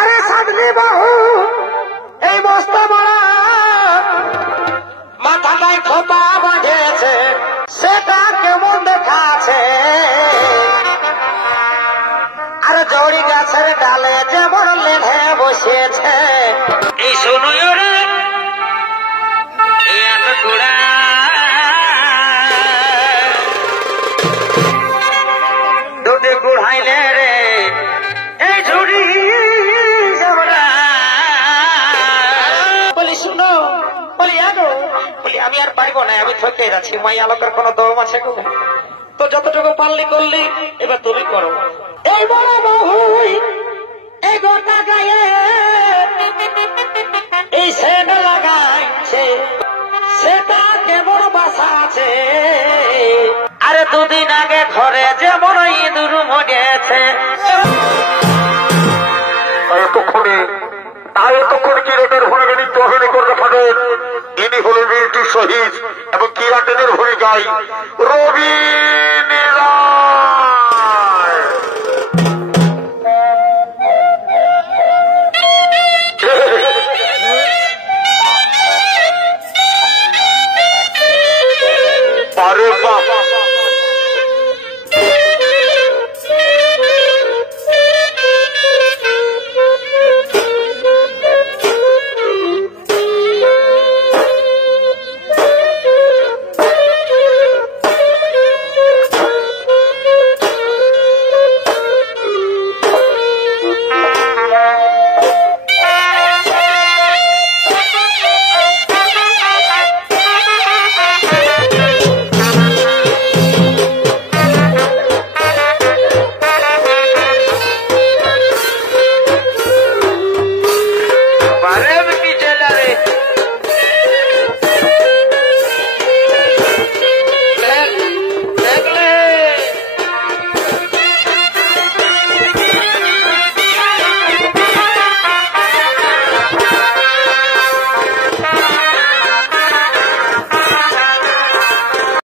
আরে সাধনি বাহু এই বস্তা বড়া মাথাটায় খোপা বাঁধেছে, সেটা কেমন দেখাচ্ছে। আর জড়ি গাছের ডালে যেমন লেধে বসেছে। এই শোনো রে এত গোড়া দুধে গুড়াইলে রে এই ঝুড়ি বলি শুনো, বলি আগো, বলি আমি আর পারবো না, আমি থকে যাচ্ছি। মাই আলোকের কোনো দম আছে গো? তো যতটুকু পারলি করলি, এবার তুমি করো। এই বড় বহুই এই গোটা গায়ে এই সেটা লাগাইছে, সেটা কেমন বাসা আছে। আরে দুদিন আগে ঘরে যেমন ইঁদুর মরেছে। এতক্ষণ কিরাটের ভূমিকা নৃত্য অভিনয় করে দেখাবেন। ইনি হলেন বীরটি শহীদ এবং কিরাটের ভূমিকায় রবি নীলা।